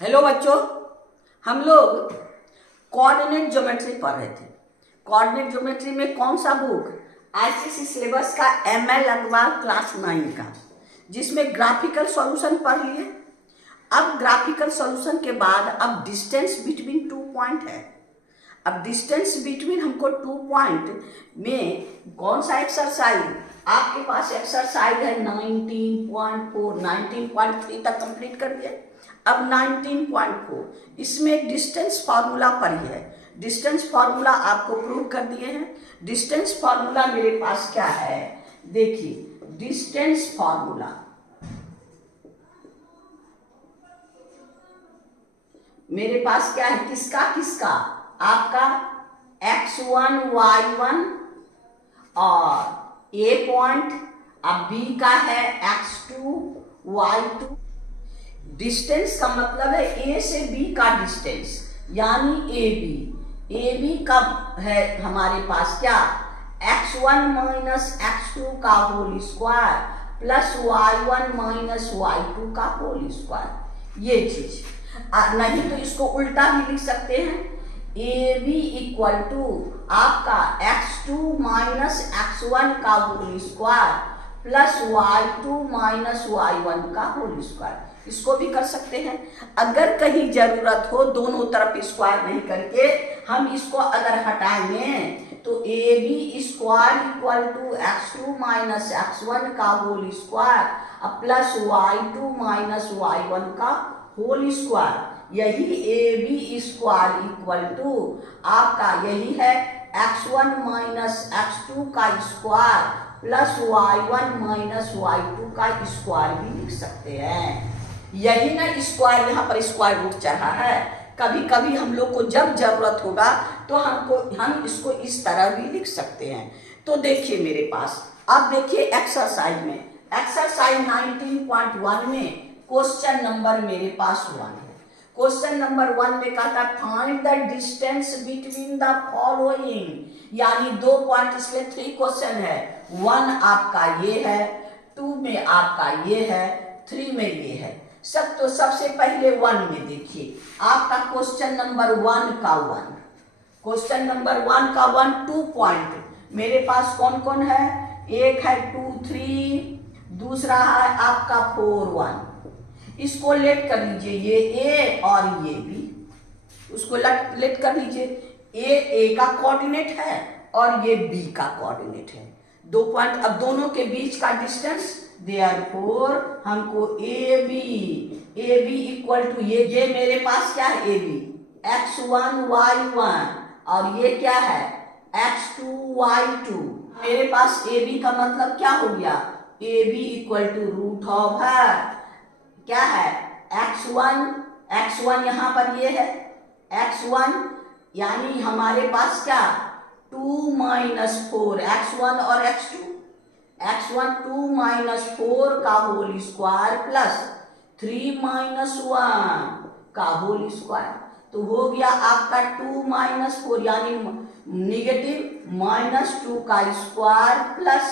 Hello बच्चों, हम लोग कोऑर्डिनेट ज्योमेट्री पढ़ रहे थे। कोऑर्डिनेट ज्योमेट्री में कौन सा बुक? आईसीएसई सिलेबस का एमएल अग्रवाल क्लास 9 का, जिसमें ग्राफिकल सॉल्यूशन पढ़ लिए। अब ग्राफिकल सॉल्यूशन के बाद अब डिस्टेंस बिटवीन 2 पॉइंट है। अब डिस्टेंस बिटवीन हमको 2 पॉइंट में कौन सा एक्सरसाइज? आपके पास एक्सरसाइज है 19.4, 19.3 तक कंप्लीट कर दिए। अब 19.4 इसमें डिस्टेंस फार्मूला पढ़िए। डिस्टेंस फार्मूला आपको प्रूव कर दिए हैं। डिस्टेंस फार्मूला मेरे पास क्या है, देखिए। डिस्टेंस फार्मूला मेरे पास क्या है, किसका किसका? आपका x1 y1 और ए पॉइंट, अब बी का है x2 y2। डिस्टेंस का मतलब है ए से बी का डिस्टेंस, यानी ए बी। ए बी का है हमारे पास क्या? x1 माइनस x2 का whole square plus y1 minus y2 का होल स्क्वायर। ये चीज नहीं तो इसको उल्टा भी लिख सकते हैं। ए बी इक्वल टू आपका x2 माइनस x1 का whole square plus y2 minus y1 का होल स्क्वायर। इसको भी कर सकते हैं। अगर कहीं जरूरत हो दोनों तरफ स्क्वायर नहीं करके हम इसको अगर हटाएंगे तो A B square equal to x2 minus x1 का whole square plus y2 minus y1 का होल स्क्वायर। यही A B square equal to आपका यही है x1 माइनस x2 का square plus y1 minus y2 का स्क्वायर भी लिख सकते हैं। यही ना स्क्वायर, यहाँ पर स्क्वायर रूट चढ़ा है। कभी कभी हम लोग को जब जरूरत होगा तो हम इसको इस तरह भी लिख सकते हैं। तो देखिए मेरे पास, अब देखिए एक्सरसाइज में, एक्सरसाइज 19.1 में क्वेश्चन नंबर मेरे पास 1 है। क्वेश्चन नंबर 1 में कहता है find the distance between the following, यानी 2 पॉइंट, इसमें 3 क्वेश्चन है। 1 आपका ये है, 2 में आपका ये है, 3 में ये है। तो सबसे पहले 1 में देखिए, आपका क्वेश्चन नंबर 1 का 1, क्वेश्चन नंबर 1 का 1 2 पॉइंट मेरे पास कौन कौन है? एक है 2 3, दूसरा है आपका 4 1। इसको लेट कर लीजिए, ये ए और ये बी, उसको लेट कर लीजिए। ए का कोऑर्डिनेट है और ये बी का कोऑर्डिनेट है। 2 पॉइंट, अब दोनों के बीच का डिस्टेंस, देयरफॉर हमको ए बी इक्वल टू ये मेरे पास क्या है? ए बी x1 y1 और ये क्या है? x2 y2। मेरे पास ए बी का मतलब क्या हो गया? A B equal to root of है क्या है? x1 यहाँ पर ये है x1, यानी हमारे पास क्या? 2 माइनस 4 x1 और x2, x1 2 माइनस 4 का होल स्क्वायर प्लस 3 माइनस 1 का होल स्क्वायर। तो हो गया आपका 2 माइनस 4 यानी निगेटिव माइनस 2 का स्क्वायर प्लस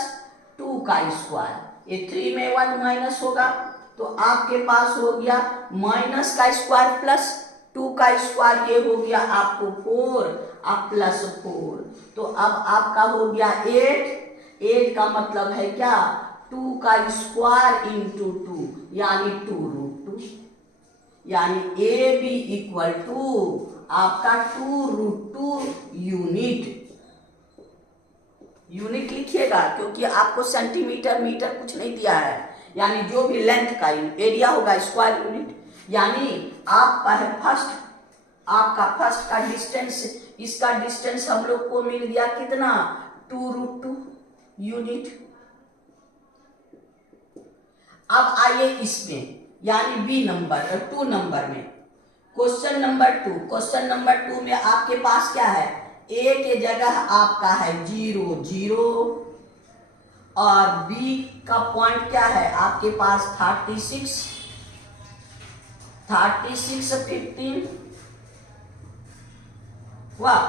2 का स्क्वायर। ये 3 में 1 माइनस होगा तो आपके पास हो गया माइनस का स्क्वायर प्लस 2 का स्क्वायर, ये हो गया आपको 4 अब प्लस 4। तो अब आपका हो गया 8 का मतलब है क्या? 2 का स्क्वायर इंटू 2 यानी 2 रूट 2, यानी ए बी इक्वल टू आपका 2 रूट 2 यूनिट लिखिएगा, क्योंकि आपको सेंटीमीटर मीटर कुछ नहीं दिया है। यानी जो भी लेंथ का एरिया होगा स्क्वायर यूनिट, यानी आपका फर्स्ट का डिस्टेंस, इसका डिस्टेंस हम लोग को मिल गया कितना? 2 रूट 2 यूनिट। अब आइए इसमें, यानी बी नंबर 2 नंबर में, क्वेश्चन नंबर 2। क्वेश्चन नंबर 2 में आपके पास क्या है? ए के जगह आपका है 0 0 और बी का पॉइंट क्या है आपके पास? 36 15 वाह।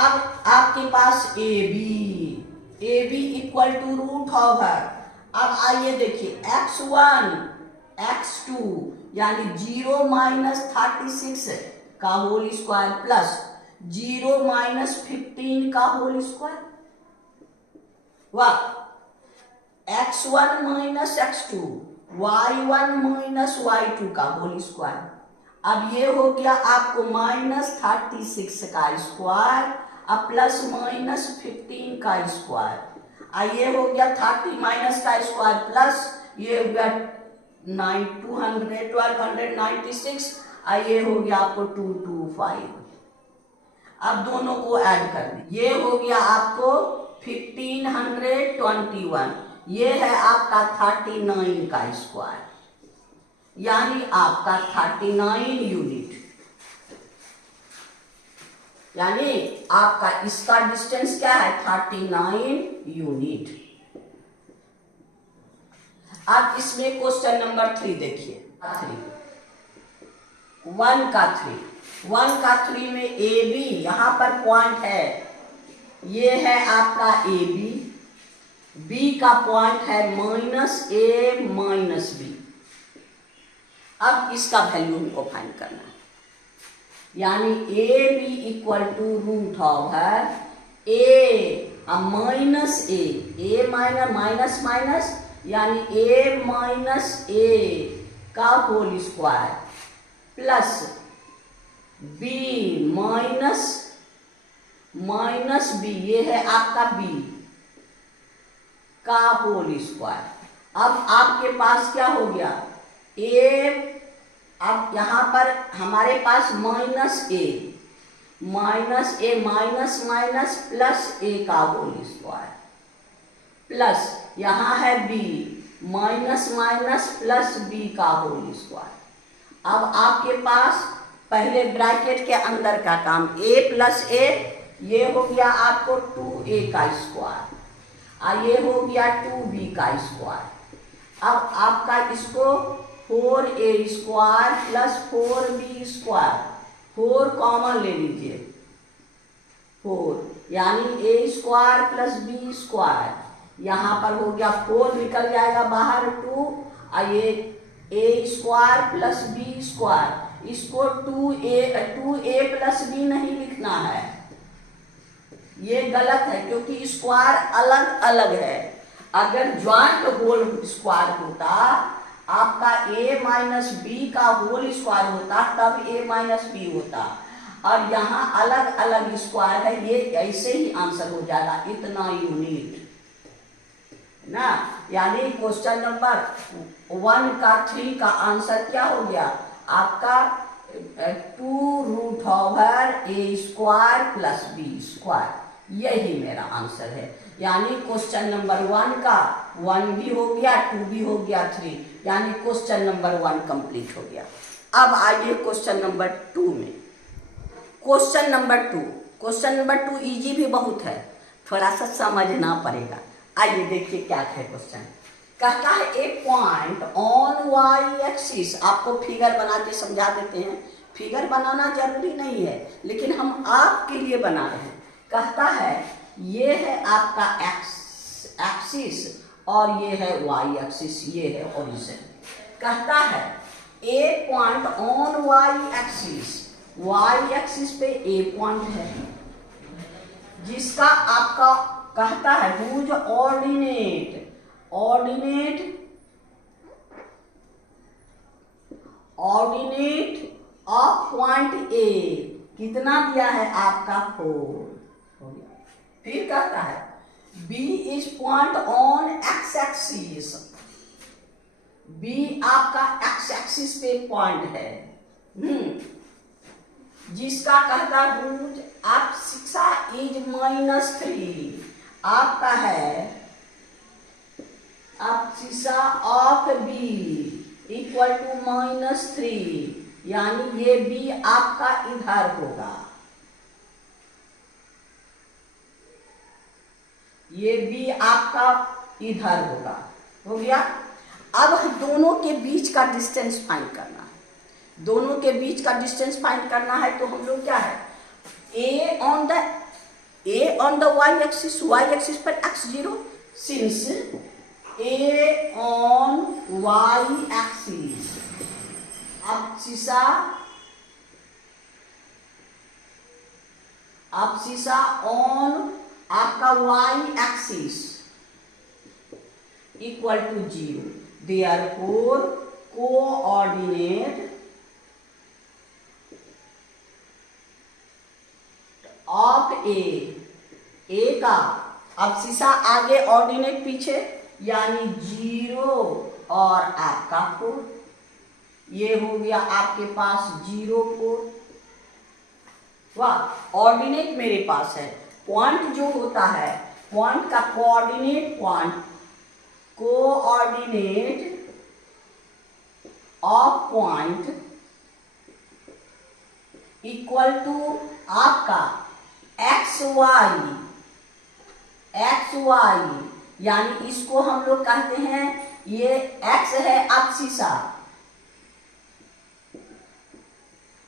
अब आपके पास A B equal to root of है। अब आइए देखिए x1 x2 यानी 0 माइनस 36 का होल स्क्वायर प्लस 0 माइनस 15 का होल स्क्वायर, वाह, x1 minus x2, y1 minus y2 का होल स्क्वायर। अब ये हो गया आपको माइनस 36 का स्क्वायर अब प्लस माइनस 15 का स्क्वायर, ये हो गया 30 माइनस का स्क्वायर प्लस ये हो गया 1296, ये हो गया आपको 225। अब दोनों को ऐड कर दें, ये हो गया आपको 1521, ये है आपका 39 का स्क्वायर, यानी आपका 39 यूनिट, यानी आपका इसका डिस्टेंस क्या है 39 यूनिट। अब इसमें क्वेश्चन नंबर 3 देखिए, 1 का 3 में ए बी यहां पर पॉइंट है, ये है आपका ए बी का पॉइंट है माइनस ए माइनस बी। अब इसका वैल्यू हमको फाइंड करना है, यानी A B equal to root of है A minus A minus minus minus, यानी ए माइनस ए का whole square plus B minus minus B, ये है आपका बी का होल स्क्वायर। अब आपके पास क्या हो गया ए, अब यहां पर हमारे पास minus A minus minus plus A का होल स्क्वायर प्लस यहां है B minus minus plus B का होल स्क्वायर। अब आपके पास पहले ब्रैकेट के अंदर का काम a प्लस ए, ये हो गया आपको 2a का स्क्वायर, ये हो गया 2b का स्क्वायर। अब आपका इसको 4a square plus 4b square, 4 common ले लीजिए 4, यानी a square plus b square, यहाँ पर हो गया 4 निकल जाएगा बाहर 2, ये a square plus b square, इसको 2a प्लस b नहीं लिखना है, ये गलत है क्योंकि स्क्वायर अलग अलग है। अगर ज्वाइंट होल स्क्वायर होता, आपका a माइनस बी का होल स्क्वायर होता तब a माइनस बी होता, और यहाँ अलग अलग स्क्वायर है, ये ऐसे ही आंसर हो जाएगा इतना यूनिट ना। यानी क्वेश्चन नंबर 1 का 3 का आंसर क्या हो गया आपका 2 रूट ओवर ए स्क्वायर प्लस बी स्क्वायर, यही मेरा आंसर है। यानी क्वेश्चन नंबर 1 का 1 भी हो गया, 2 भी हो गया, 3, यानी क्वेश्चन नंबर 1 कंप्लीट हो गया। अब आइए क्वेश्चन नंबर 2 में। क्वेश्चन नंबर 2 इजी भी बहुत है, थोड़ा सा समझना पड़ेगा। आइए देखिए क्या है क्वेश्चन। कहता है a point on Y axis, आपको फिगर बना के समझा देते हैं, फिगर बनाना जरूरी नहीं है लेकिन हम आपके लिए बना रहे हैं। कहता है ये है आपका एक्सिस और ये है वाई एक्सिस, ये है ओरिजिन। कहता है a point on Y axis पे ए पॉइंट है जिसका आपका कहता है whose ordinate of point A कितना दिया है आपका 4 हो गया। फिर कहता है B is point on X axis, B आपका एक्स एक्सिस पे पॉइंट है जिसका कहता हुज आप शिक्षा इज -3, आपका है आप शिक्षा ऑफ बी इक्वल टू -3, यानी ये बी आपका इधर होगा, ये बी आपका इधर होगा, हो गया। अब दोनों के बीच का डिस्टेंस फाइंड करना है, दोनों के बीच का डिस्टेंस फाइंड करना है तो हम लोग क्या है A on the Y axis पर x0, since A on Y axis abscissa on आपका y axis equal to 0, therefore coordinate of A का abscissa आगे ऑर्डिनेट पीछे, यानी 0 और आपका 4, ये हो गया आपके पास 0 4। वाह, ऑर्डिनेट मेरे पास है। पॉइंट जो होता है, पॉइंट का coordinate, coordinate of point equal to आपका एक्स वाई, यानी इसको हम लोग कहते हैं, ये एक्स है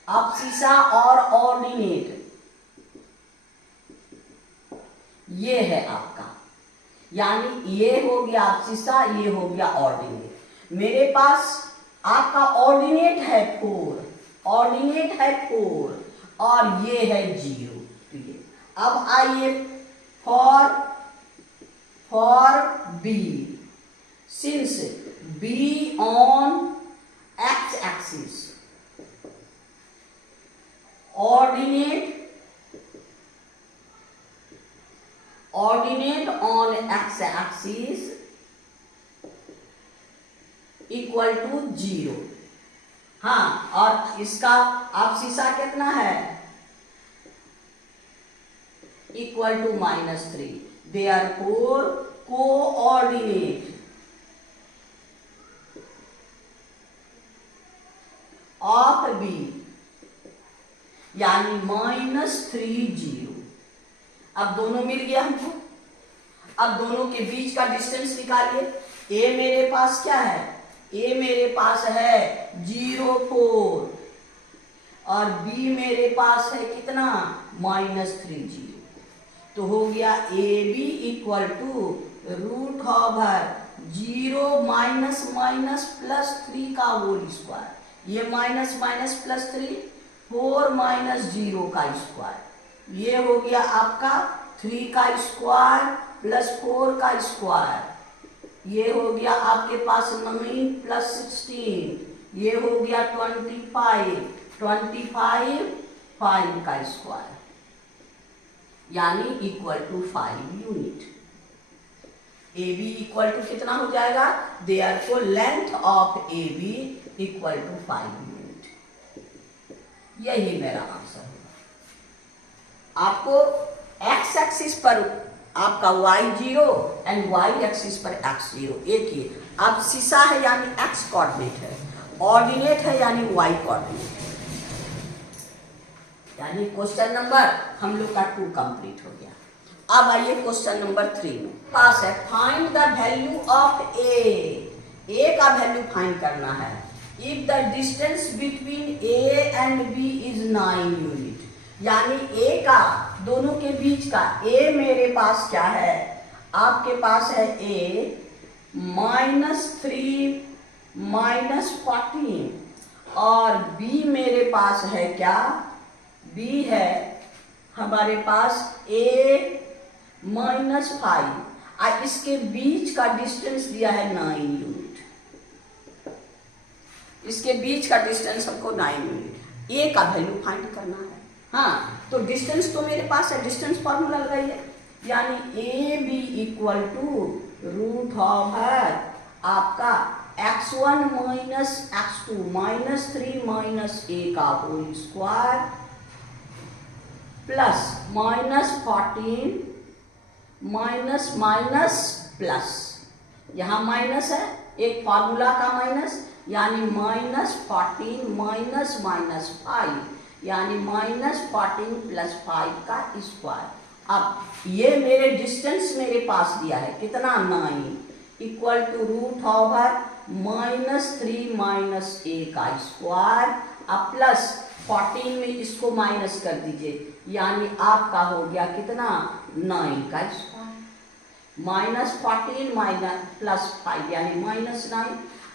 abscissa और ऑर्डिनेट, ये है आपका, यानी ये हो गया abscissa, ये हो गया ऑर्डिनेट। मेरे पास आपका ऑर्डिनेट है 4 और ये है 0। तो ये अब आइए for B, since B on X axis, ordinate on x axis equal to 0। हाँ, और इसका abscissa कितना है, equal to -3, therefore coordinate of B यानी -3 0। अब दोनों मिल गया हमको। अब दोनों के बीच का डिस्टेंस निकालिए। ए मेरे पास क्या है, ए मेरे पास है 0 4 और बी मेरे पास है कितना, -3 0। तो हो गया ए बी इक्वल टू √0 -3 का होल स्क्वायर, ये -+3 4 -0 का स्क्वायर, ये हो गया आपका 3 का स्क्वायर प्लस 4 का स्क्वायर, ये हो गया आपके पास 9 + 16, ये हो गया 25 5 का स्क्वायर, यानी equal to 5 unit. A B equal to कितना हो जाएगा, therefore length of A B equal to 5 unit. यही मेरा आंसर है। आपको एक्स एक्सिस पर आपका y0 एंड y एक्सिस पर x0 एक ही। अब abscissa है यानी x कोऑर्डिनेट है, ऑर्डिनेट है यानी y कोऑर्डिनेट है। यानी क्वेश्चन नंबर हम लोग का 2 कंप्लीट हो गया। अब आइए क्वेश्चन नंबर 3 में पास है, find the value of A का वैल्यू फाइंड करना है if the distance between A and B is 9 unit. यानी ए का, दोनों के बीच का, ए मेरे पास क्या है, आपके पास है ए -3 -14 और बी मेरे पास है क्या, बी है हमारे पास a -5 और इसके बीच का डिस्टेंस दिया है 9 यूनिट। इसके बीच का डिस्टेंस हमको 9 यूनिट, a का वैल्यू फाइंड करना है। हाँ, तो डिस्टेंस तो मेरे पास है, डिस्टेंस फॉर्मूला लगाइए, यानी ए बी इक्वल टू √, आपका x1 - x2 -3 - a का होल स्क्वायर प्लस -14 प्लस, यहाँ माइनस है, एक फार्मूला का माइनस, यानी -14 -5 यानी -14 + 5 का स्क्वायर। अब ये मेरे डिस्टेंस मेरे पास दिया है कितना, 9 इक्वल टू √3 - a का स्क्वायर अब प्लस 14 में इसको माइनस कर दीजिए, यानी आपका हो गया कितना, 9 का स्क्वायर, -14 + 5 यानी -9।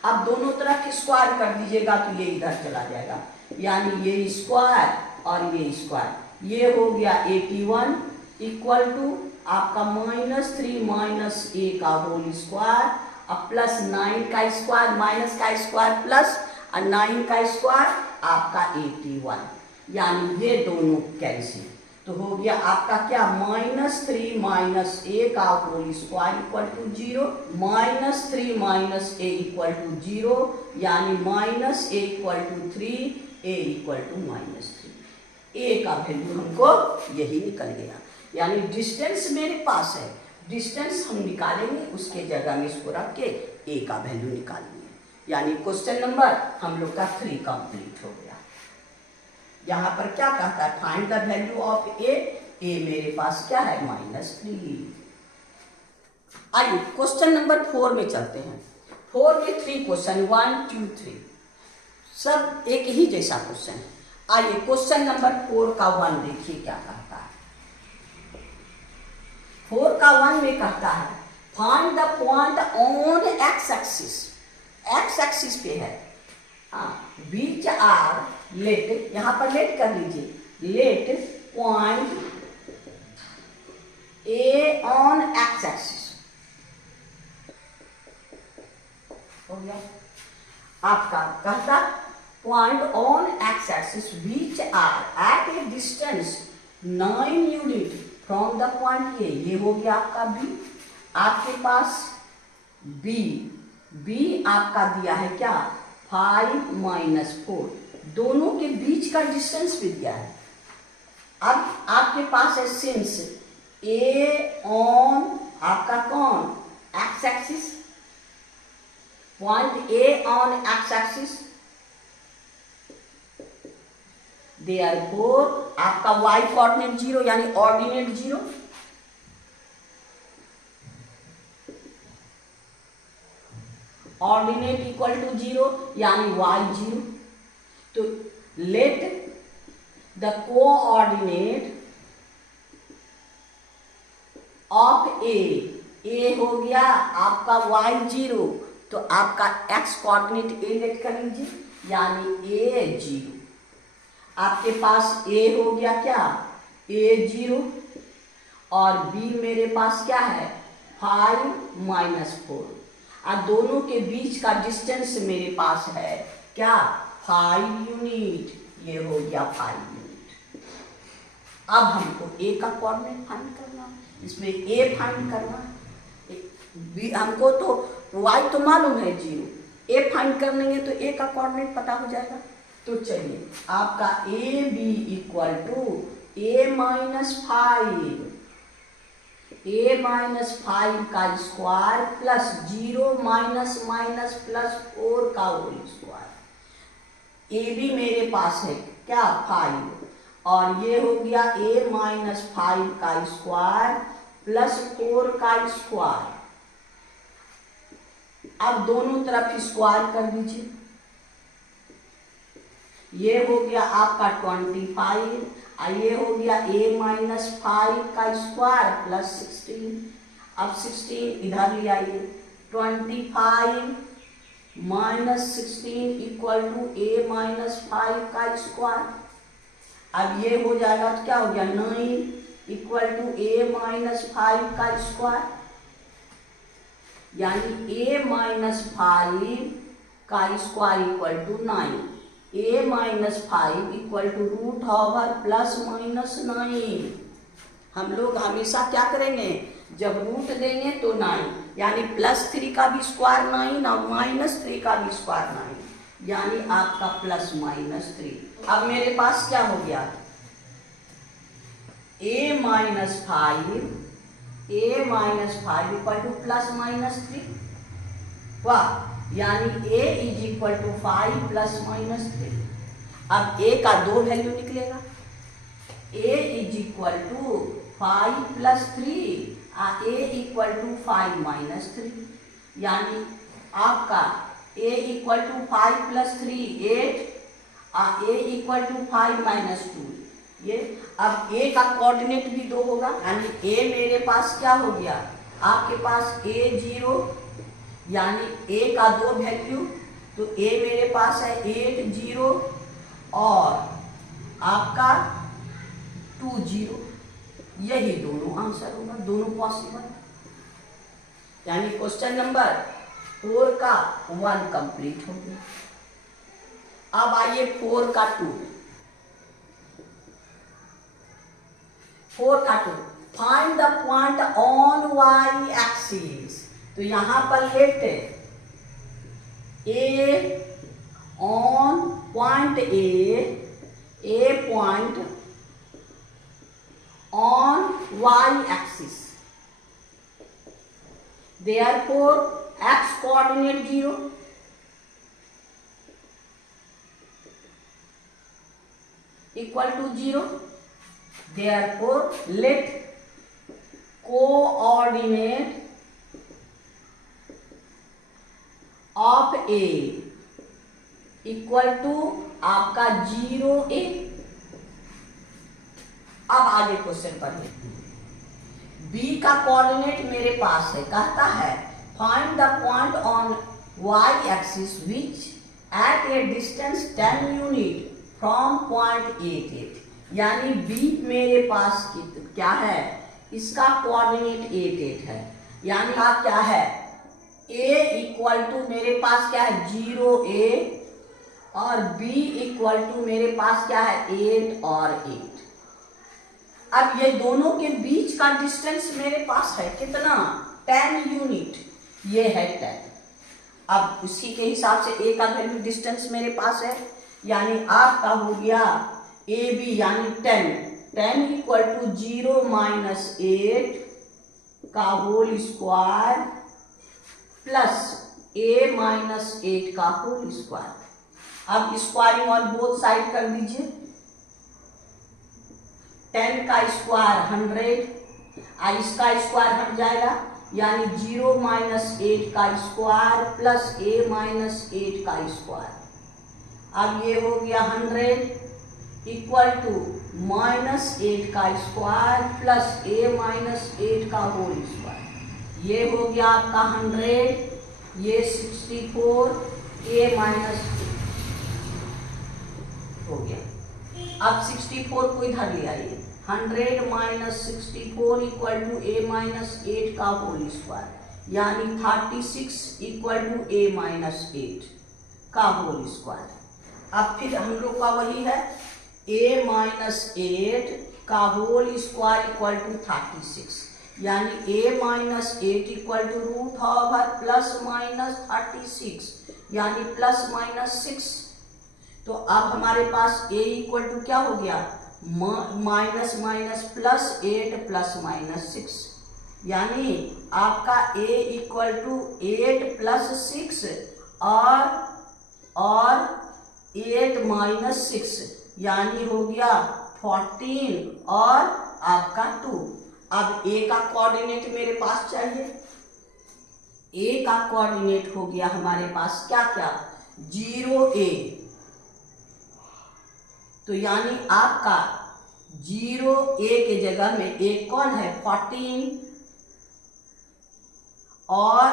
अब दोनों तरफ स्क्वायर कर दीजिएगा तो ये इधर चला जाएगा, यानी ये स्क्वायर और ये स्क्वायर, ये हो गया 81 इक्वल टू आपका -3 माइनस a का होल स्क्वायर अब प्लस 9 का स्क्वायर माइनस का स्क्वायर प्लस 9 का स्क्वायर आपका 81, यानी ये दोनों कैंसिल, तो हो गया आपका क्या -3 माइनस a का whole square equal to 0, -3 minus a equal to 0, यानी -a equal to 3, a equal to -3, a का वैल्यू हमको यही निकल गया, यानी डिस्टेंस मेरे पास है, डिस्टेंस हम निकालेंगे उसके जगह में इसको रख के a का वैल्यू निकालेंगे, यानी क्वेश्चन नंबर हम लोग का 3 कंप्लीट हो गया। यहाँ पर क्या कहता है, find the value of a, a मेरे पास क्या है -3। आइए क्वेश्चन नंबर 4 में चलते हैं। 4 में 3 क्वेश्चन 1 2 3 सब एक ही जैसा क्वेश्चन है। आइए क्वेश्चन नंबर 4 का 1 देखिए क्या कहता है। 4 का 1 में कहता है find the point on X axis, x axis पे है, बीच आर लेट, यहां पर लेट कर लीजिए, let point A on X axis हो गया आपका, कहता point on X axis which are at a distance 9 unit from the point A, ये हो गया आपका बी। आपके पास बी आपका दिया है क्या 5 - 4, दोनों के बीच का डिस्टेंस भी दिया है। अब आपके पास है सिंस ए ऑन आपका कौन x axis, point A on X axis, therefore आपका y कोऑर्डिनेट 0 यानी ऑर्डिनेट 0, ऑर्डिनेट इक्वल टू 0 यानी y 0, तो लेट द कोऑर्डिनेट ऑफ ए हो गया आपका y 0, तो आपका x कोऑर्डिनेट a लेट कर लीजिए यानी a 0, आपके पास a हो गया क्या a 0 और b मेरे पास क्या है 5 - 4, और दोनों के बीच का डिस्टेंस मेरे पास है क्या 5 यूनिट, ये हो गया 5 यूनिट। अब हमको a का कोऑर्डिनेट फाइंड करना है, इसमें a फाइंड करना है, हमको तो y तो मालूम है 0, a फाइंड कर लेंगे तो a का कोऑर्डिनेट पता हो जाएगा। तो चलिए आपका A B equal to a -5 का स्क्वायर प्लस 0 माइनस प्लस 4 का होल स्क्वायर, ए बी मेरे पास है क्या 5 और ये हो गया a -5 का स्क्वायर प्लस 4 का स्क्वायर। अब दोनों तरफ स्क्वायर कर दीजिए, ये हो गया आपका 25 और ये हो गया a -5 का स्क्वायर प्लस 16, अब 16 इधर ले आइए, 25 - 16 इक्वल टू a -5 का स्क्वायर। अब ये हो जाएगा तो क्या हो गया 9 इक्वल टू a -5 का स्क्वायर, यानी a -5 का square equal to 9, a -5 equal to √9। हम लोग हमेशा क्या करेंगे जब रूट देंगे तो 9, यानी +3 का भी स्क्वायर 9 और -3 का भी स्क्वायर 9, यानी आपका +3। अब मेरे पास क्या हो गया a -5 इक्वल टू +-3, वाह, यानी a इज इक्वल टू 5 +-3। अब a का 2 वैल्यू निकलेगा, a is equal to 5 + 3 a equal to 5 - 3, यानी आपका a equal to 5 + 3 8 a equal to 5 - 2, ये अब a का कोऑर्डिनेट भी 2 होगा, यानी a मेरे पास क्या हो गया आपके पास a 0, यानी ए का 2 वैल्यू, तो ए मेरे पास है 8 0 और आपका 2 0। यही दोनों आंसर होगा, दोनों पॉसिबल। यानी क्वेश्चन नंबर 4 का 1 कंप्लीट हो गया। अब आइए 4 का 2। 4 का 2, find the point on Y axis. तो यहां पर let A on point A point on y-axis. Therefore, x coordinate 0. Equal to 0. Therefore, let coordinate of A equal to आपका 0a। अब आगे क्वेश्चन पढ़िए। बी का कोऑर्डिनेट मेरे पास है, कहता है find the point on Y axis which at a distance 10 unit from point 88। यानी बी मेरे पास क्या है, इसका कोऑर्डिनेट 88 है। यानी आप क्या है, ए इक्वल टू मेरे पास क्या है 0a और बी इक्वल टू मेरे पास क्या है 8 और 8। अब ये दोनों के बीच का डिस्टेंस मेरे पास है कितना, 10 यूनिट। ये है 10। अब उसी के हिसाब से ए का वैल्यू डिस्टेंस मेरे पास है, यानी आपका हो गया ए बी यानी 10 इक्वल टू 0 माइनस 8 का होल स्क्वायर प्लस ए माइनस 8 का होल स्क्वायर। अब स्क्वायरिंग और बोथ साइड कर दीजिए। 10 का स्क्वायर 100, इसका स्क्वायर हट जाएगा, यानी 0 माइनस 8 का स्क्वायर प्लस ए माइनस 8 का स्क्वायर। अब ये हो गया 100 इक्वल टू माइनस 8 का स्क्वायर प्लस ए माइनस 8 का होल स्क्वायर। ये हो गया आपका 100, ये 64 ए माइनस हो गया। अब 64 को इधर ले आइए, 100 minus 64 equal to A minus 8 का होल स्क्वायर, यानी 36 इक्वल टू ए माइनस 8 का होल स्क्वायर। अब फिर हम लोग का वही है ए माइनस 8 का होल स्क्वायर इक्वल टू 36, यानी A minus 8 equal to root over plus minus 36, यानी प्लस माइनस 6। तो अब हमारे पास a इक्वल टू क्या हो गया, minus minus plus 8 plus minus 6, यानी आपका a इक्वल टू 8 प्लस 6 और 8 माइनस 6, यानी हो गया 14 और आपका 2। अब a का कोऑर्डिनेट मेरे पास चाहिए। a का कोऑर्डिनेट हो गया हमारे पास क्या क्या 0a, तो यानी आपका 0a के जगह में एक कौन है 14 और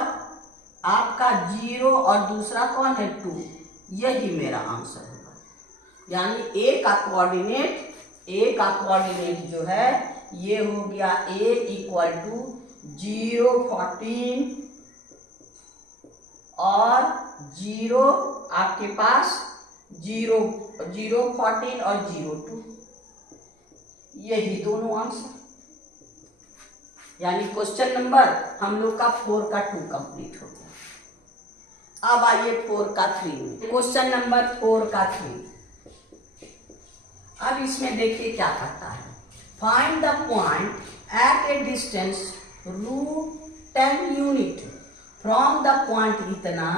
आपका 0 और दूसरा कौन है 2। यही मेरा आंसर होगा। यानी a का कोऑर्डिनेट जो है ये हो गया a इक्वल टू 0 14 और 0 आपके पास 0 14 और 0 2, यही दोनों आंसर। यानी क्वेश्चन नंबर हम लोग का 4 का 2 कंप्लीट हो गया। अब आइए 4 का 3 में। क्वेश्चन नंबर 4 का 3। अब इसमें देखिए क्या करता है, find the point at a distance √10 unit from the point इतना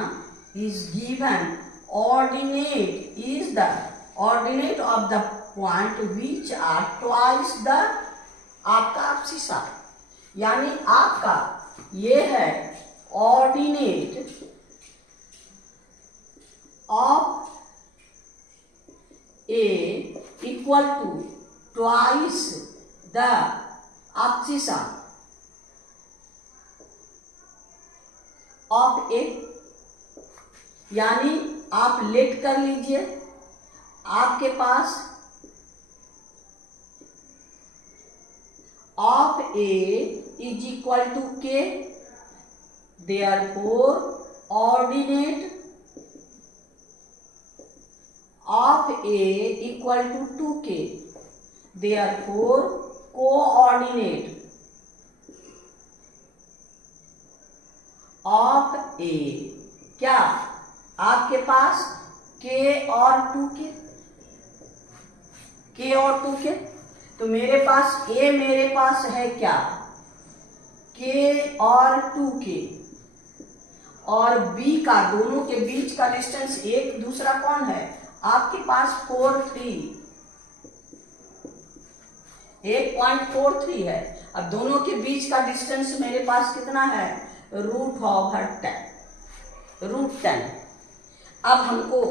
is given ordinate is the ordinate of the point which are twice the आपका abscissa। यानी आपका ये है ordinate of A equal to twice the abscissa। Of A, यानी आप let कर लीजिए, आपके पास of A is equal to K, therefore ordinate of A equal to 2k, therefore coordinate of A क्या, आपके पास k और 2k, k और 2k, तो मेरे पास a मेरे पास है क्या, k और 2k, और b का दोनों के बीच का डिस्टेंस एक दूसरा कौन है, आपके पास 1.43 है। अब दोनों के बीच का डिस्टेंस मेरे पास कितना है, √10। अब हमको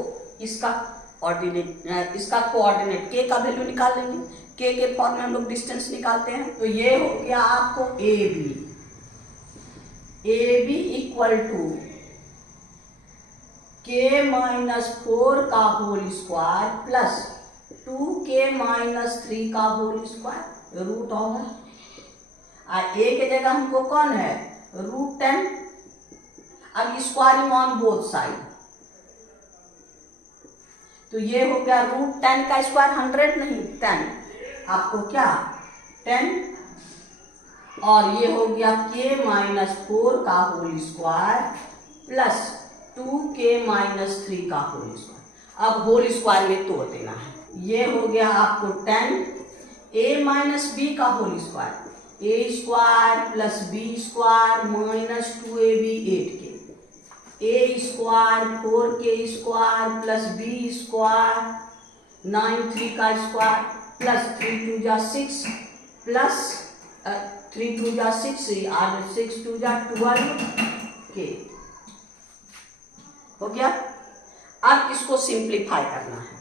इसका कोऑर्डिनेट k का वैल्यू निकाल लेंगे, k के फॉर्म में हम लोग डिस्टेंस निकालते हैं, तो ये हो गया आपको AB इक्वल टू k-4 का होल स्क्वायर प्लस 2k-3 का whole square root over, a के जगह हमको कौन है, √10। अब स्क्वायरिंग ऑन बोथ साइड, तो ये हो गया √10 का स्क्वायर 100 नहीं 10, आपको क्या 10, और ये हो गया k-4 का होल स्क्वायर प्लस 2k-3 का होल स्क्वायर। अब होल स्क्वायर में तोड़ देना है, ये हो गया आपको 10, a माइनस बी का whole square, a square plus b square minus 2ab 8k, a square 4k square plus b square 9 3 का स्क्वायर प्लस 3 2 जा 6 प्लस 3 2 जा 6 और 6 2 जा 12k हो गया। अब इसको सिंप्लीफाई करना है,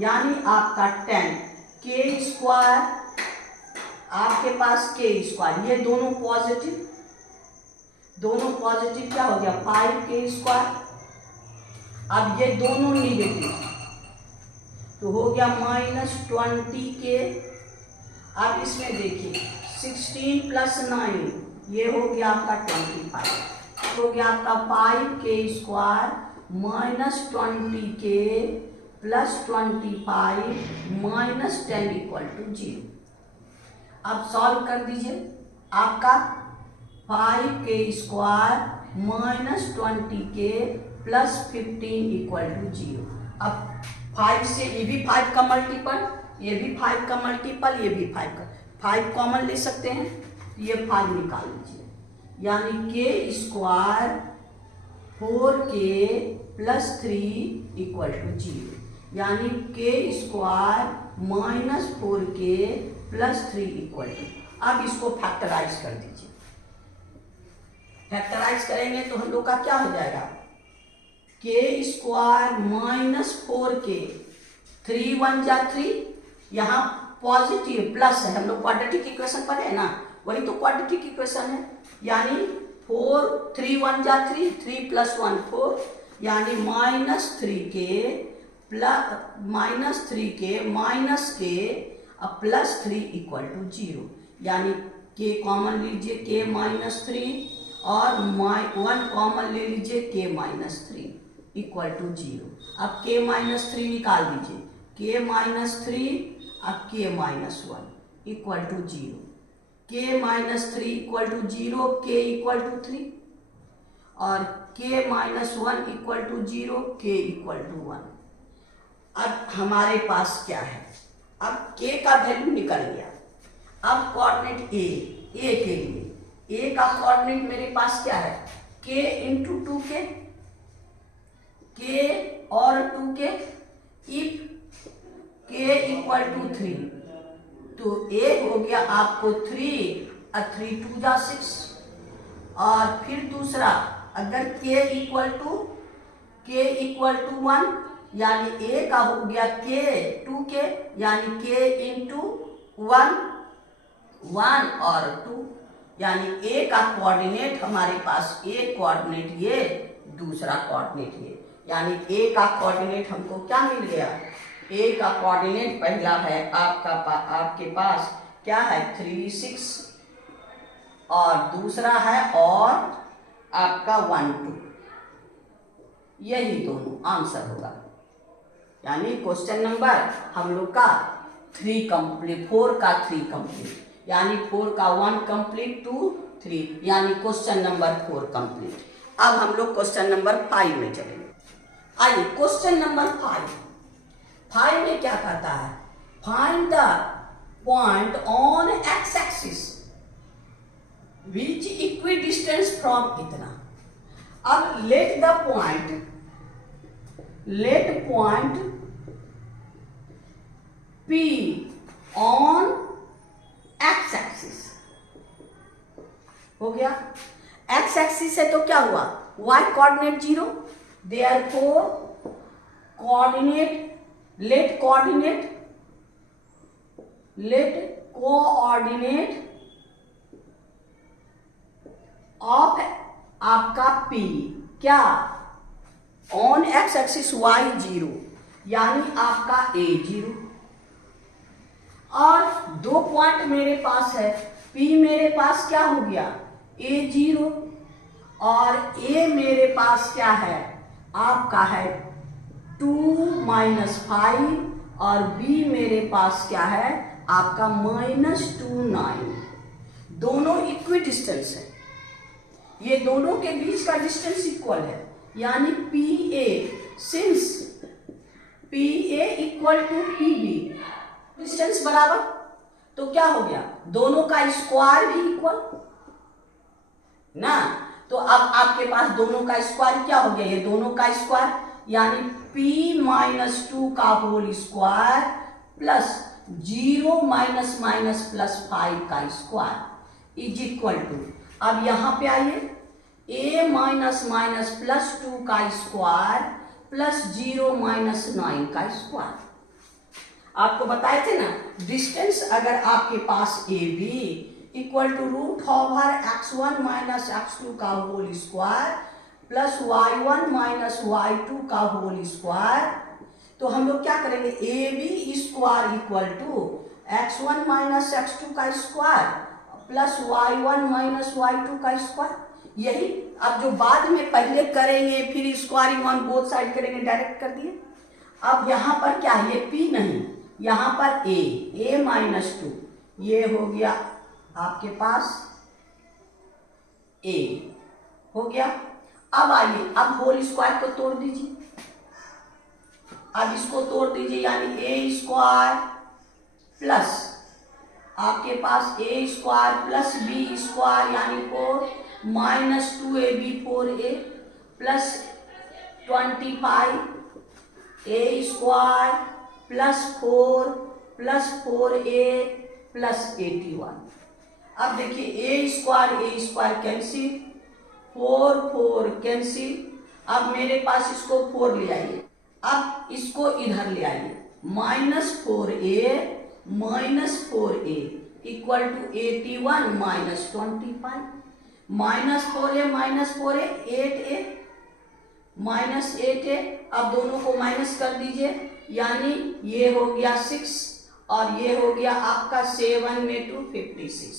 यानी आपका 10 k स्क्वायर, आपके पास k स्क्वायर, ये दोनों पॉजिटिव क्या हो गया 5k स्क्वायर, अब ये दोनों निगेटिव तो हो गया -20k। अब इसमें देखिए 16 प्लस 9 ये हो गया आपका 25, हो गया आपका 5k square -20k plus 25 -10 equal to 0। अब सॉल्व कर दीजिए, आपका 5k square -20k plus 15 equal to 0। अब 5 से ये भी 5 का मल्टीपल, ये भी 5 का मल्टीपल, ये भी 5 कॉमन ले सकते हैं, ये 5 निकाल लीजिए, यानी k square 4k plus 3 equal to 0, यानी k square -4k plus 3 equal to. अब इसको फैक्टराइज कर दीजिए, फैक्टराइज करेंगे तो हम लोग का क्या हो जाएगा, k स्क्वायर -4k 3 1 जा 3, यहाँ पॉजिटिव प्लस है, हम लोग क्वाड्रेटिक इक्वेशन पढ़े है ना, वही तो क्वाड्रेटिक इक्वेशन है, यानी 3 1 जा 3, 3 प्लस 1 4, यानी -3k माइनस k अब प्लस 3 इक्वल टू 0, यानी k कॉमन लीजिए k-3 और 1 कॉमन ले लीजिए k-3 इक्वल टू 0। अब k-3 निकाल दीजिए, k-3 अब k-1 equal to 0, k-3 equal to 0, k equal to 3 और k-1 equal to 0, k equal to 1। अब हमारे पास क्या है, अब k का वैल्यू निकल गया। अब कोऑर्डिनेट a के लिए a का कोऑर्डिनेट मेरे पास क्या है, k इंटू 2k, k और 2k, if k equal to 3 तो a हो गया आपको 3 और 3 2 जा 6, और फिर दूसरा अगर k इक्वल टू 1 यानी a का हो गया k 2k, यानी k इंटू 1 1 और 2, यानी ए का कोऑर्डिनेट हमारे पास एक कोऑर्डिनेट ये, दूसरा कोऑर्डिनेट ये, यानी ए का कोऑर्डिनेट हमको क्या मिल गया, ए का कोऑर्डिनेट पहला है आपके पास क्या है 3 6 और दूसरा है और आपका 1 2, यही दोनों आंसर होगा। यानी क्वेश्चन नंबर हम लोग का 3 कंप्लीट, 4 का 3 कंप्लीट, यानी 4 का 1 कंप्लीट 2 3, यानी क्वेश्चन नंबर 4 कंप्लीट। अब हम लोग क्वेश्चन नंबर 5 में चलेंगे। आइए क्वेश्चन नंबर 5 में क्या कहता है, find the point on X axis which equidistance from इतना। अब let point P on X axis, हो गया। एक्स एक्सिस है तो क्या हुआ, y coordinate 0, therefore let coordinate of आपका P क्या ऑन एक्स एक्सिस y 0, यानी आपका a 0, और 2 पॉइंट मेरे पास है, P मेरे पास क्या हो गया a 0 और a मेरे पास क्या है आपका है 2 -5 और b मेरे पास क्या है आपका -2 9। दोनों इक्वी डिस्टेंस है, ये दोनों के बीच का डिस्टेंस इक्वल है, यानी PA since PA equal to PB distance बराबर, तो क्या हो गया दोनों का स्क्वायर भी इक्वल ना। तो अब आपके पास दोनों का स्क्वायर क्या हो गया, ये दोनों का स्क्वायर, यानी P -2 का होल स्क्वायर प्लस 0 - -+5 का स्क्वायर इज इक्वल टू, अब यहां पे आइए a -+2 का स्क्वायर प्लस 0 -9 का स्क्वायर। आपको बताए थे ना डिस्टेंस अगर आपके पास AB equal to √x1 - x2 का whole square plus y1 - y2 का होल स्क्वायर, तो हम लोग क्या करेंगे AB square equal to x1 - x2 का स्क्वायर प्लस y1 - y2 का स्क्वायर, यही अब जो बाद में पहले करेंगे फिर स्क्वायरिंग ऑन बोथ साइड करेंगे, डायरेक्ट कर दिए। अब यहां पर क्या है, ये P नहीं, यहां पर a -2, ये हो गया आपके पास a हो गया। अब आइए अब होल स्क्वायर को तोड़ दीजिए, अब इसको तोड़ दीजिए, यानी a स्क्वायर प्लस आपके पास a square plus b square यानी 4 -2ab 4a plus 25 a square plus 4 plus 4a plus 81। अब देखिए a स्क्वायर कैंसिल, 4 कैंसिल, अब मेरे पास इसको 4 ले आइए, अब इसको इधर ले आइए, -4a equal to 81 -25, -4a 8a, अब दोनों को माइनस कर दीजिए, यानी ये हो गया 6 और ये हो गया आपका 7 में 2 56,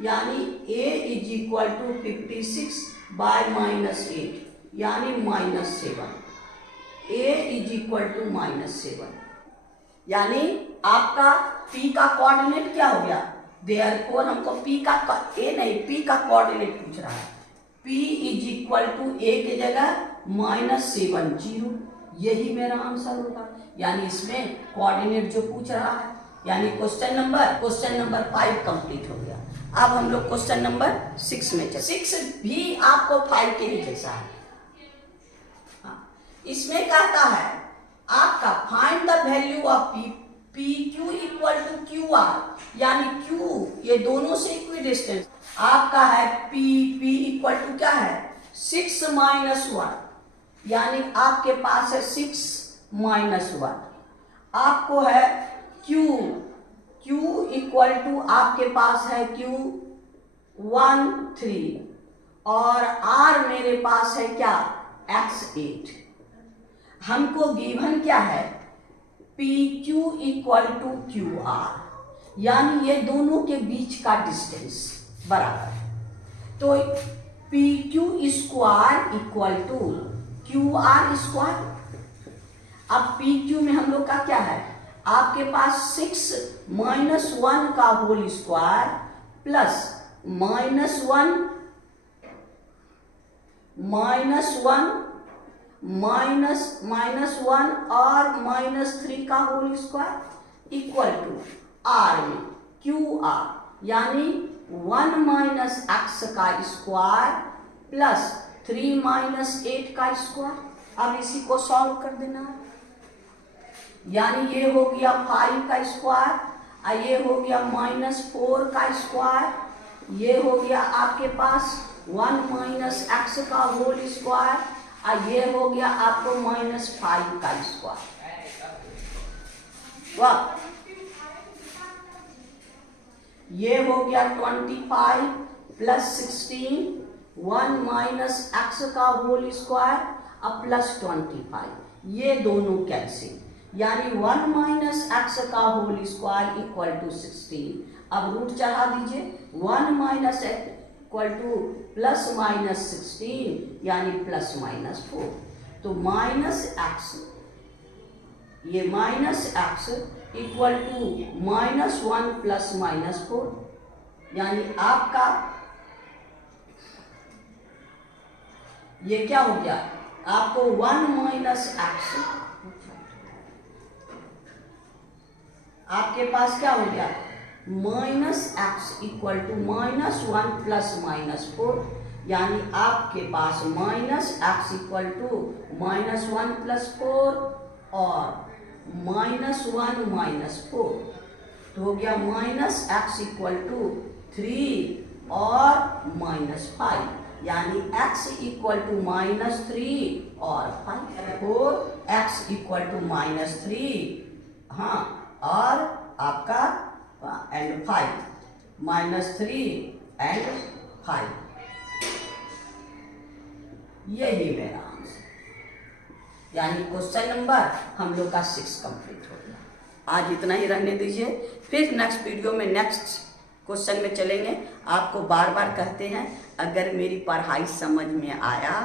यानी a is equal to 56 by -8 यानी -7, a इज इक्वल टू -7, यानी आपका p का कोऑर्डिनेट क्या हो गया, देयरफॉर हमको p का p का कोऑर्डिनेट पूछ रहा है, p is equal to a के जगह -7 0, यही मेरा आंसर होगा। यानी इसमें कोऑर्डिनेट जो पूछ रहा है, यानी क्वेश्चन नंबर 5 कंप्लीट हो गया। अब हम लोग क्वेश्चन नंबर 6 में चलते। 6 भी आपको 5 के ही जैसा है। इसमें कहता है आपका find the value of P Q equal to Q R, यानी क्यू ये दोनों से इक्विडिस्टेंस आपका है पी इक्वल टू क्या है 6 - 1, यानी आपके पास है 6 - 1, आपको है क्यू इक्वल टू आपके पास है क्यू 1 3 और r मेरे पास है क्या, x8। हमको गिवन क्या है, PQ इक्वल टू QR, यानी ये दोनों के बीच का डिस्टेंस बराबर। तो PQ square equal to QR square. अब PQ में हम लोग का क्या है, आपके पास 6 - 1 का होल स्क्वायर प्लस -1 और -3 का whole square equal to R में QR, यानी 1 - x का स्क्वायर प्लस 3 - 8 का स्क्वायर। अब इसी को सॉल्व कर देना है, यानी ये हो गया 5 का स्क्वायर, ये हो गया -4 का स्क्वायर, ये हो गया आपके पास 1 - x का होल स्क्वायर, ये हो गया आपको -5 का स्क्वायर। वाह, ये हो गया 25 प्लस 16, 1 - x का होल स्क्वायर अब प्लस 25, ये दोनों कैंसिल, यानी 1 - x का होल स्क्वायर इक्वल टू 16। अब रूट चढ़ा दीजिए, 1 - x इक्वल टू प्लस -16, यानी प्लस -4। तो -x, ये -x इक्वल टू -1 प्लस -4, यानी आपका ये क्या हो गया, आपको 1 - x, आपके पास क्या हो गया, -x इक्वल टू -1 प्लस -4, यानी आपके पास -x इक्वल टू -1 प्लस 4 और -1 - 4, तो हो गया -x इक्वल टू 3 और -5, यानी x इक्वल टू -3 और 5, 4x इक्वल टू -3, हाँ, और आपका एंड 5 -3 एंड 5, यही मेरा आंसर, यानी क्वेश्चन नंबर हम लोग का 6 कंप्लीट हो गया। आज इतना ही रहने दीजिए, फिर नेक्स्ट वीडियो में नेक्स्ट क्वेश्चन में चलेंगे। आपको बार बार कहते हैं, अगर मेरी पढ़ाई समझ में आया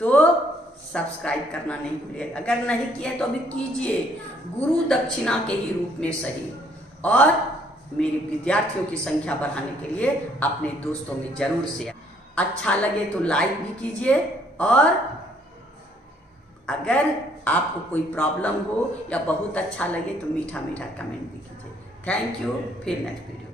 तो सब्सक्राइब करना नहीं भूलिए, अगर नहीं किए तो अभी कीजिए, गुरु दक्षिणा के ही रूप में सही। और मेरे विद्यार्थियों की संख्या बढ़ाने के लिए अपने दोस्तों में जरूर शेयर, अच्छा लगे तो लाइक भी कीजिए, और अगर आपको कोई प्रॉब्लम हो या बहुत अच्छा लगे तो मीठा मीठा कमेंट भी कीजिए। थैंक यू, फिर नेक्स्ट वीडियो।